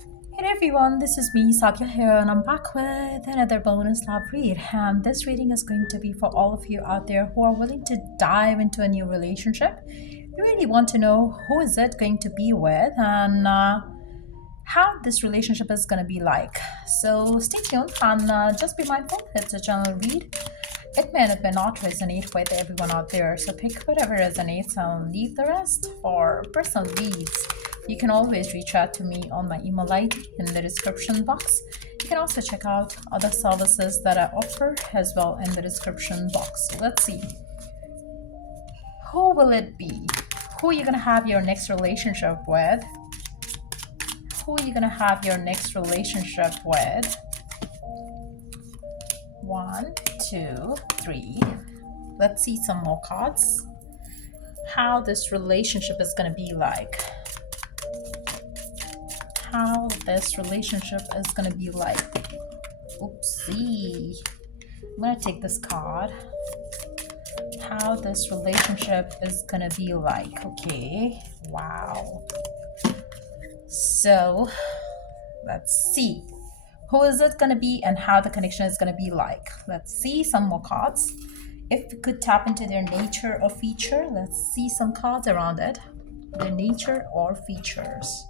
Hey everyone, this is me, Sadia here, and I'm back with another bonus love read. And this reading is going to be for all of you out there who are willing to dive into a new relationship. You really want to know who is it going to be with and how this relationship is going to be like. So stay tuned and just be mindful. It's a general read. It may or may not resonate with everyone out there, so pick whatever resonates and leave the rest for personal reads. You can always reach out to me on my email ID in the description box. You can also check out other services that I offer as well in the description box. So let's see. Who will it be? Who are you going to have your next relationship with? Who are you going to have your next relationship with? 1, 2, 3. Let's see some more cards. How this relationship is going to be like. How this relationship is going to be like. Oopsie. I'm going to take this card. How this relationship is going to be like. Okay. Wow. So, let's see. Who is it going to be and how the connection is going to be like? Let's see some more cards. If we could tap into their nature or feature, let's see some cards around it. Their nature or features.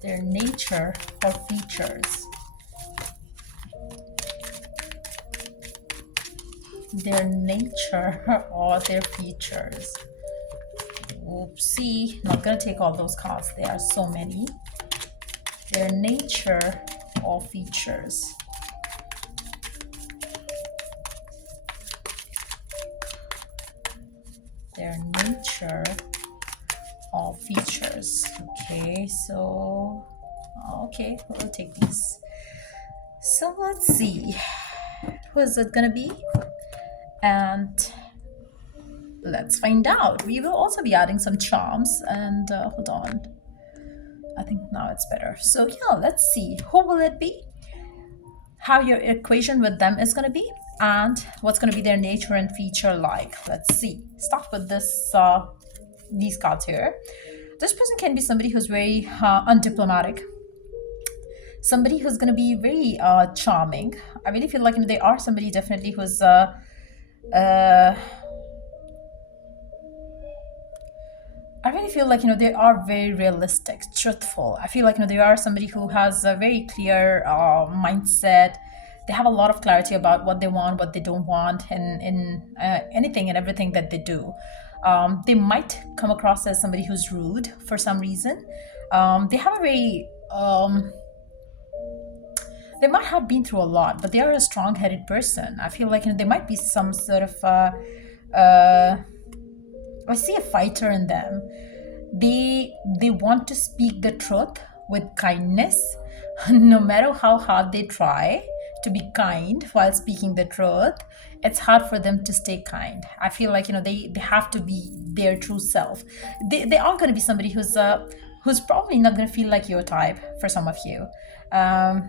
Their nature or features. Their nature or their features. Oopsie, not going to take all those cards. There are so many. Their nature or features. Their nature or features. Okay, so we'll take these. So let's see, who is it gonna be? And let's find out. We will also be adding some charms and hold on. I think now it's better. So yeah, let's see. Who will it be? How your equation with them is going to be, and what's going to be their nature and feature like. Let's see. Start with this. These cards here. This person can be somebody who's very undiplomatic. Somebody who's going to be very charming. I really feel like they are somebody definitely who's I really feel like they are very realistic, truthful. I feel like they are somebody who has a very clear mindset. They have a lot of clarity about what they want, what they don't want, and in anything and everything that they do. They might come across as somebody who's rude for some reason. They have a very they might have been through a lot, but they are a strong-headed person. I feel like they might be some sort of I see a fighter in them. They want to speak the truth with kindness, no matter how hard they try to be kind while speaking the truth. It's hard for them to stay kind. I feel like they have to be their true self. They are going to be somebody who's probably not going to feel like your type for some of you.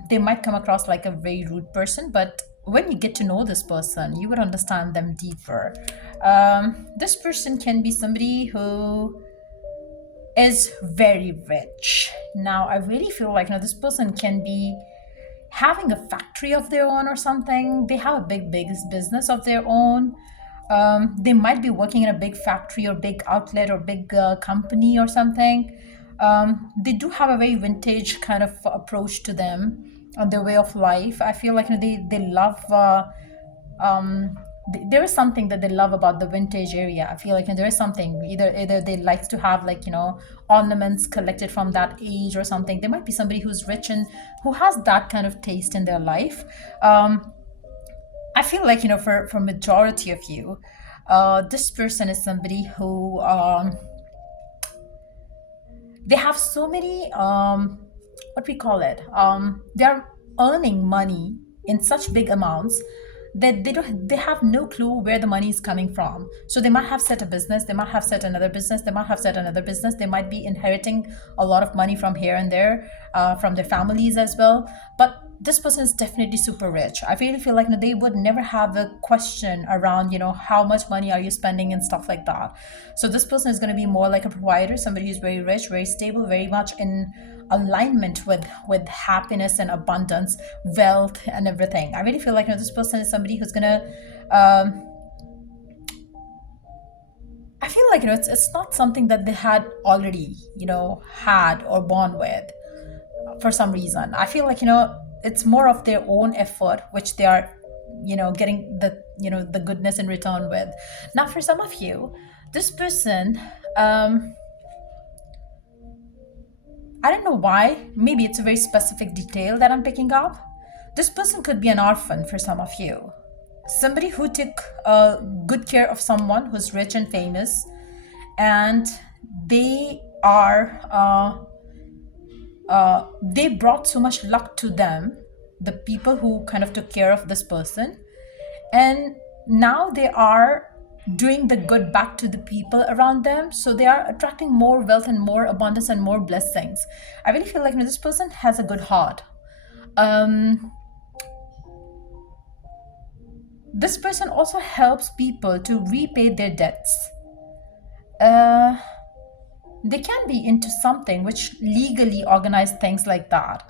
They might come across like a very rude person, but when you get to know this person, you would understand them deeper. This person can be somebody who is very rich. Now, I really feel like this person can be having a factory of their own or something. They have a big business of their own. They might be working in a big factory or big outlet or big company or something. They do have a very vintage kind of approach to them on their way of life. I feel like they love there is something that they love about the vintage area. I feel like there is something, either they like to have like ornaments collected from that age or something. There might be somebody who's rich and who has that kind of taste in their life. I feel like for majority of you, this person is somebody who they have so many what we call it they're earning money in such big amounts that they have no clue where the money is coming from. So they might have set a business, they might have set another business, they might have set another business, they might be inheriting a lot of money from here and there, from their families as well. But this person is definitely super rich. I really feel like they would never have a question around how much money are you spending and stuff like that. So this person is going to be more like a provider, somebody who's very rich, very stable, very much in alignment with happiness and abundance, wealth and everything. I really feel like, this person is somebody who's gonna um, I feel like, it's not something that they had already, had or born with for some reason. I feel like, it's more of their own effort, which they are, getting the goodness in return with. Now, for some of you, this person, um, I don't know why, maybe it's a very specific detail that I'm picking up. This person could be an orphan for some of you. Somebody who took good care of someone who's rich and famous, and they are they brought so much luck to them, the people who kind of took care of this person, and now they are doing the good back to the people around them, so they are attracting more wealth and more abundance and more blessings. I really feel like, this person has a good heart. um this person also helps people to repay their debts. uh they can be into something which legally organize things like that.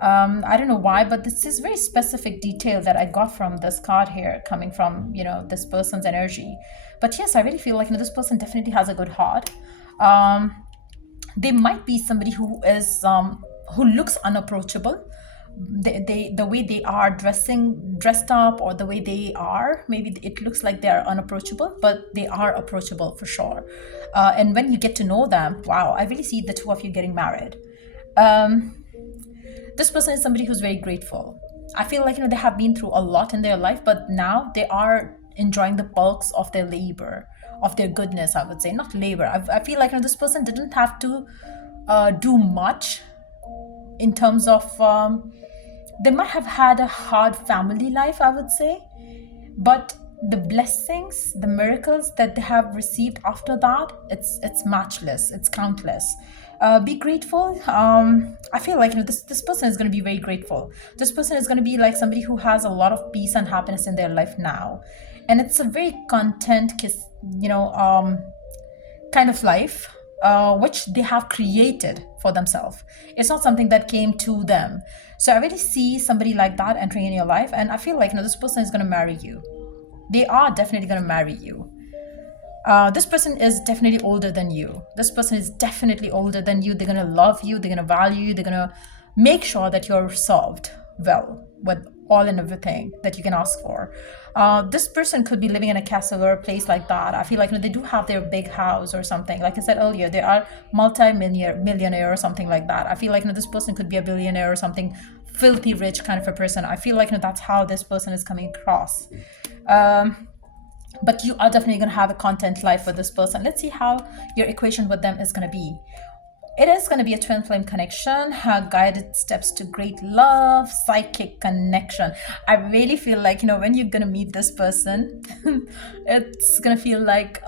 I don't know why, but this is very specific detail that I got from this card here, coming from, this person's energy. But yes, I really feel like, this person definitely has a good heart. um, they might be somebody who is who looks unapproachable. The way they are dressed up, or the way they are, maybe it looks like they are unapproachable, but they are approachable for sure. And when you get to know them, wow, I really see the two of you getting married. This person is somebody who's very grateful. I feel like, they have been through a lot in their life, but now they are enjoying the bulks of their labor, of their goodness, I would say. Not labor. I feel like, this person didn't have to do much in terms of they might have had a hard family life, I would say, but the blessings, the miracles that they have received after that, it's matchless, it's countless. Be grateful. I feel like, this person is going to be very grateful. This person is going to be like somebody who has a lot of peace and happiness in their life now, and it's a very content kind of life, which they have created for themselves. It's not something that came to them. So I really see somebody like that entering in your life, and I feel like, this person is going to marry you. They are definitely going to marry you. This person is definitely older than you. This person is definitely older than you. They're going to love you. They're going to value you. They're going to make sure that you're served well with all and everything that you can ask for. This person could be living in a castle or a place like that. I feel like, they do have their big house or something. Like I said earlier, they are millionaire or something like that. I feel like, this person could be a billionaire or something, filthy rich kind of a person. I feel like, that's how this person is coming across. But you are definitely going to have a content life with this person. Let's see how your equation with them is going to be. It is going to be a twin flame connection, guided steps to great love, psychic connection. I really feel like, when you're going to meet this person, it's going to feel like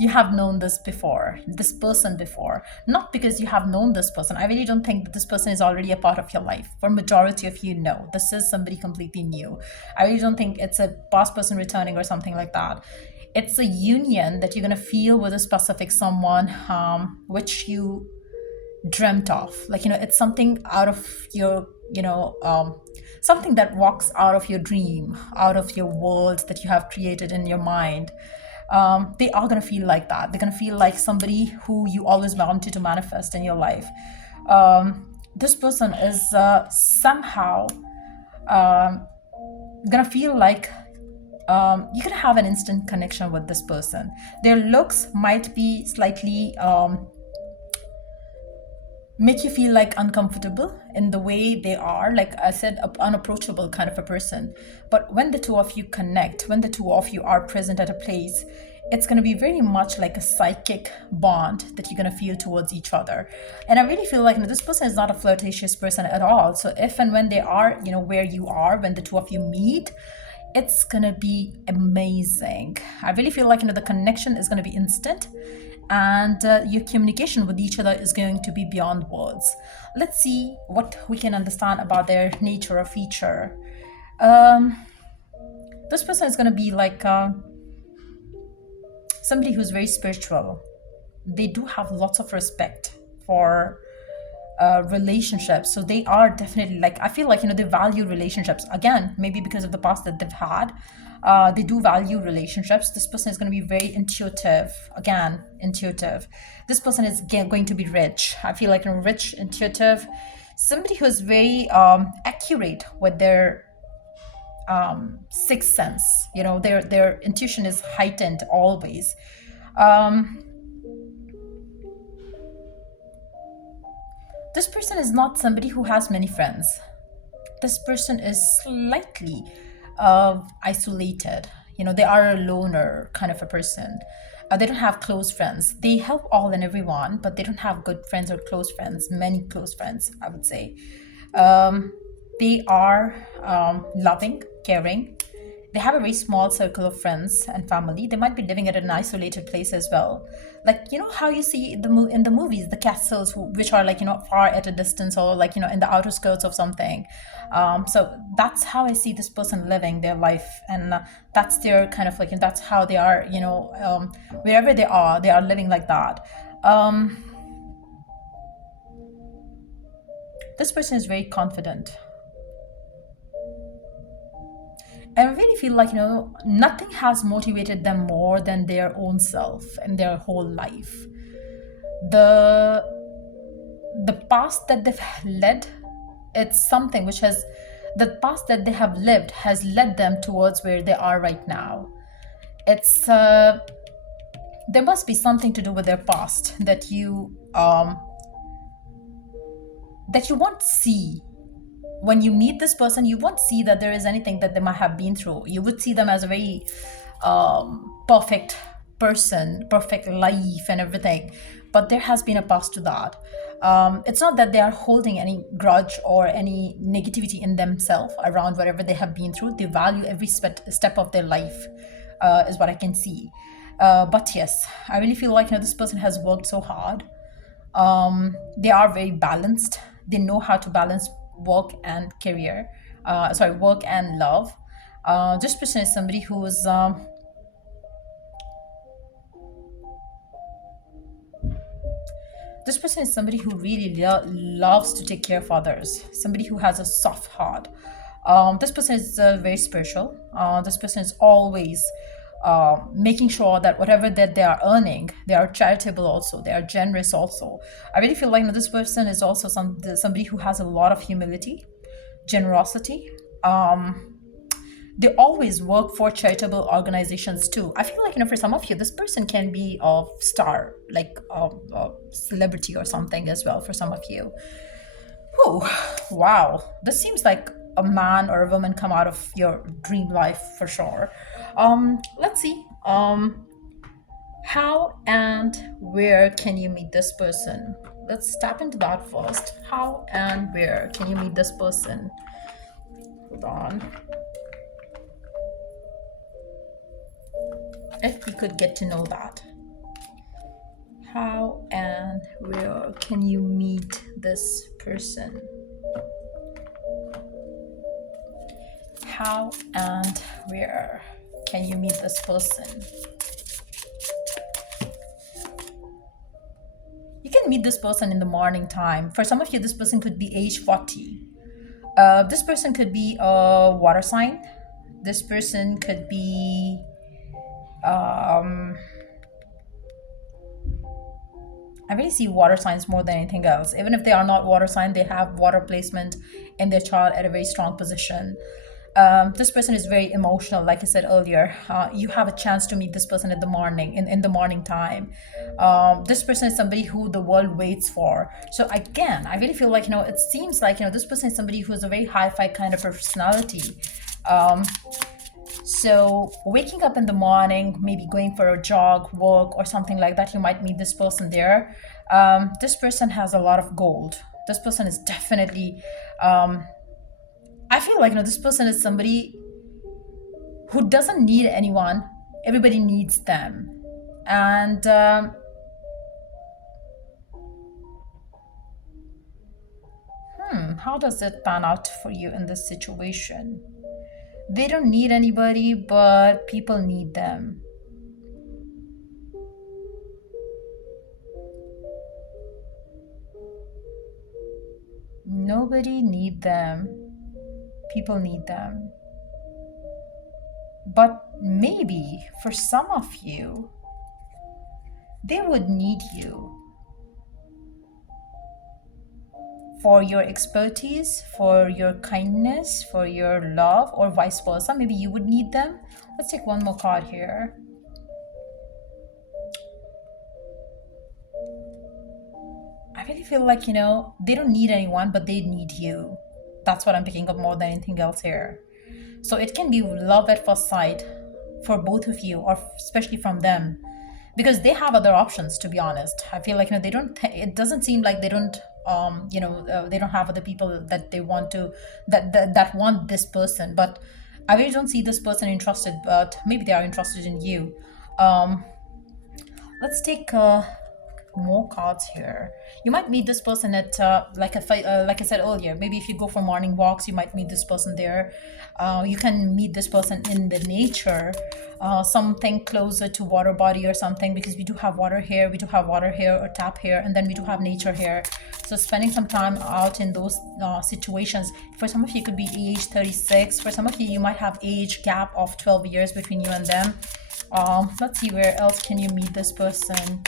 you have known this person before. Not because you have known this person. I really don't think that this person is already a part of your life. For majority of you, no. This is somebody completely new. I really don't think it's a past person returning or something like that. It's a union that you're going to feel with a specific someone, which you dreamt of. Like, it's something out of your, something that walks out of your dream, out of your world that you have created in your mind. They are going to feel like that. They're going to feel like somebody who you always wanted to manifest in your life. This person is somehow going to feel like you're going to have an instant connection with this person. Their looks might be slightly make you feel like uncomfortable in the way they are, like I said, unapproachable kind of a person. But when the two of you connect, when the two of you are present at a place, it's going to be very much like a psychic bond that you're going to feel towards each other. And I really feel like, this person is not a flirtatious person at all. So if and when they are, where you are, when the two of you meet, it's going to be amazing. I really feel like, the connection is going to be instant, and your communication with each other is going to be beyond words. Let's see what we can understand about their nature or feature. This person is going to be like somebody who's very spiritual. They do have lots of respect for relationships. So they are definitely like, I feel like, they value relationships. Again, maybe because of the past that they've had. They do value relationships. This person is going to be very intuitive. Again, intuitive. This person is going to be rich. I feel like, rich, intuitive, somebody who's very accurate with their sixth sense. Their intuition is heightened always. um, this person is not somebody who has many friends. This person is slightly isolated. They are a loner kind of a person. They don't have close friends. They help all and everyone, but they don't have good friends or close friends, many close friends, I would say. um, they are loving, caring. They have a very small circle of friends and family. They might be living at an isolated place as well. Like, how you see in the movies, the castles which are like, far at a distance, or like, in the outer skirts of something. So that's how I see this person living their life. And that's their kind of like, that's how they are, wherever they are living like that. This person is very confident. I really feel like, nothing has motivated them more than their own self and their whole life. The the past that they've led, it's something which has the past that they have lived has led them towards where they are right now. It's there must be something to do with their past that you won't see. When you meet this person, you won't see that there is anything that they might have been through. You would see them as a very perfect person, perfect life and everything. But there has been a past to that. It's not that they are holding any grudge or any negativity in themselves around whatever they have been through. They value every step of their life, is what I can see. But yes, I really feel like, this person has worked so hard. They are very balanced. They know how to balance work and career. Work and love. This person is somebody who is this person is somebody who really loves to take care of others, somebody who has a soft heart. This person is very spiritual. This person is always making sure that whatever that they are earning, they are charitable also, they are generous also. I really feel like, this person is also somebody who has a lot of humility, generosity. They always work for charitable organizations too. I feel like, for some of you, this person can be a star, like a celebrity or something as well for some of you. Oh, wow. This seems like a man or a woman come out of your dream life for sure. Let's see. How and where can you meet this person? Let's tap into that first. How and where can you meet this person? Hold on. If we could get to know that. How and where can you meet this person? How and where can you meet this person? You can meet this person in the morning time. For some of you, this person could be age 40. This person could be a water sign. This person could be I really see water signs more than anything else. Even if they are not water sign, they have water placement in their chart at a very strong position. This person is very emotional, like I said earlier. You have a chance to meet this person in the morning, in the morning time. This person is somebody who the world waits for. So again, I really feel like, it seems like, this person is somebody who is a very hi-fi kind of personality. So waking up in the morning, maybe going for a jog, walk, or something like that, you might meet this person there. This person has a lot of gold. This person is definitely, I feel like, this person is somebody who doesn't need anyone. Everybody needs them. And how does it pan out for you in this situation? They don't need anybody, but people need them. Nobody need them. People need them. But maybe for some of you, they would need you for your expertise, for your kindness, for your love, or vice versa. Maybe you would need them. Let's take one more card here. I really feel like, they don't need anyone, but they need you. That's what I'm picking up more than anything else here. So it can be love at first sight for both of you, or especially from them, because they have other options. To be honest, I feel like they don't. It doesn't seem like they don't. They don't have other people that they want to that want this person. But I really don't see this person interested. But maybe they are interested in you. Let's take more cards here. You might meet this person at like I said earlier, maybe if you go for morning walks, you might meet this person there. You can meet this person in the nature, something closer to water body or something, because we do have water here, or tap here, and then we do have nature here. So spending some time out in those situations. For some of you, it could be age 36. For some of you, you might have age gap of 12 years between you and them. Let's see, where else can you meet this person?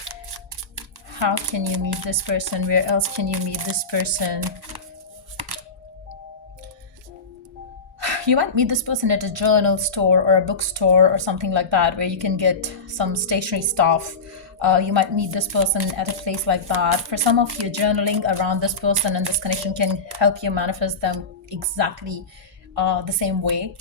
How can you meet this person? Where else can you meet this person? You might meet this person at a journal store or a bookstore or something like that, where you can get some stationery stuff. You might meet this person at a place like that. For some of you, journaling around this person and this connection can help you manifest them exactly the same way.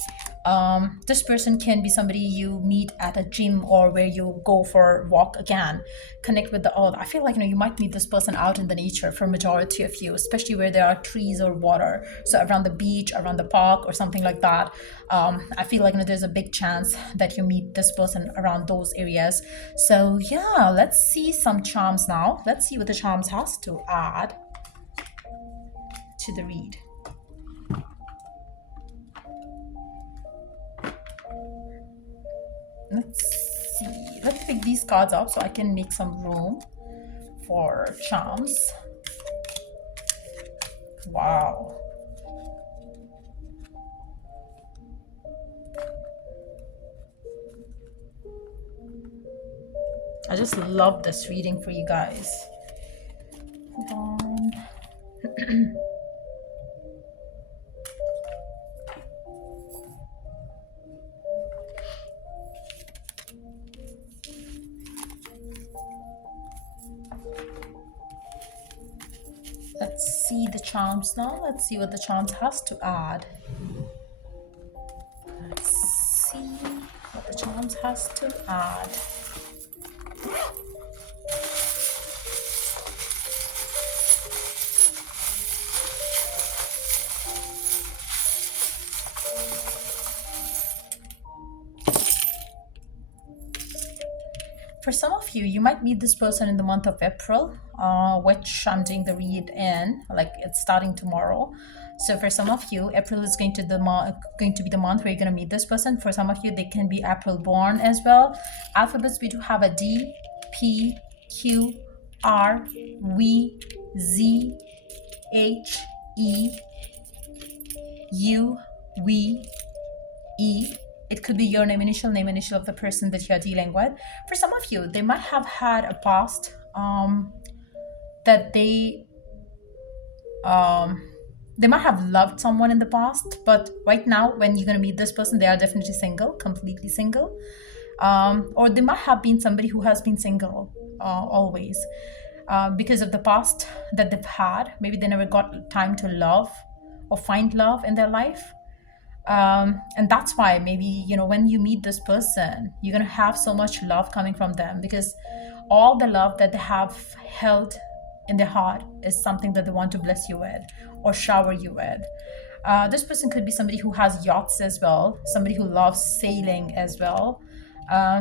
This person can be somebody you meet at a gym or where you go for a walk again. Connect with the earth. I feel like you might meet this person out in the nature for majority of you, especially where there are trees or water. So around the beach, around the park, or something like that. I feel like there's a big chance that you meet this person around those areas. So yeah, let's see some charms now. Let's see what the charms has to add to the read. Let's see. Let's pick these cards up so I can make some room for charms. Wow. I just love this reading for you guys. Hold on. Let's see the charms now. Let's see what the charms has to add. Let's see what the charms has to add. For some of you, you might meet this person in the month of April, which I'm doing the read in, like it's starting tomorrow. So for some of you, April is going to be the month where you're going to meet this person. For some of you, they can be April born as well. Alphabets, we do have a D, P, Q, R, V, Z, H, E, U, V, E. It could be your name initial of the person that you're dealing with. For some of you, they might have had a past that they might have loved someone in the past, but right now when you're going to meet this person, they are definitely single, completely single. Or they might have been somebody who has been single always because of the past that they've had. Maybe they never got time to love or find love in their life. And that's why maybe, when you meet this person, you're going to have so much love coming from them, because all the love that they have held in their heart is something that they want to bless you with or shower you with. This person could be somebody who has yachts as well, somebody who loves sailing as well.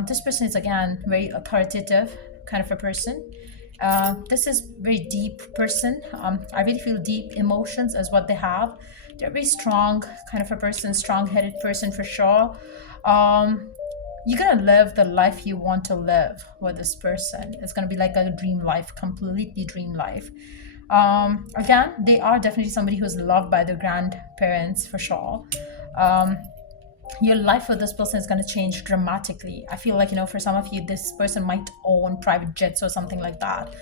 This person is, again, very authoritative kind of a person. This is very deep person. I really feel deep emotions as what they have. They're very strong kind of a person, strong-headed person for sure. You're gonna live the life you want to live with this person. It's gonna be like a dream life, completely dream life. Again, they are definitely somebody who's loved by their grandparents for sure. um, your life with this person is going to change dramatically. I feel like, for some of you, this person might own private jets or something like that.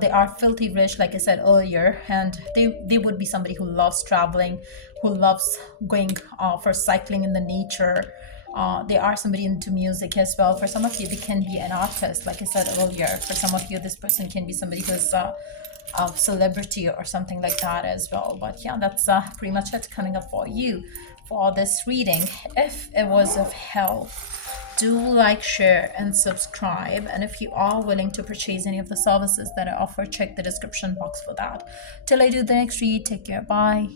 They are filthy rich, like I said earlier, and they would be somebody who loves traveling, who loves going for cycling in the nature. They are somebody into music as well. For some of you, they can be an artist, like I said earlier. For some of you, this person can be somebody who's of celebrity or something like that as well. But yeah, that's pretty much it coming up for you for this reading. If it was of help, do like, share, and subscribe. And if you are willing to purchase any of the services that I offer, check the description box for that. Till I do the next read, take care. Bye.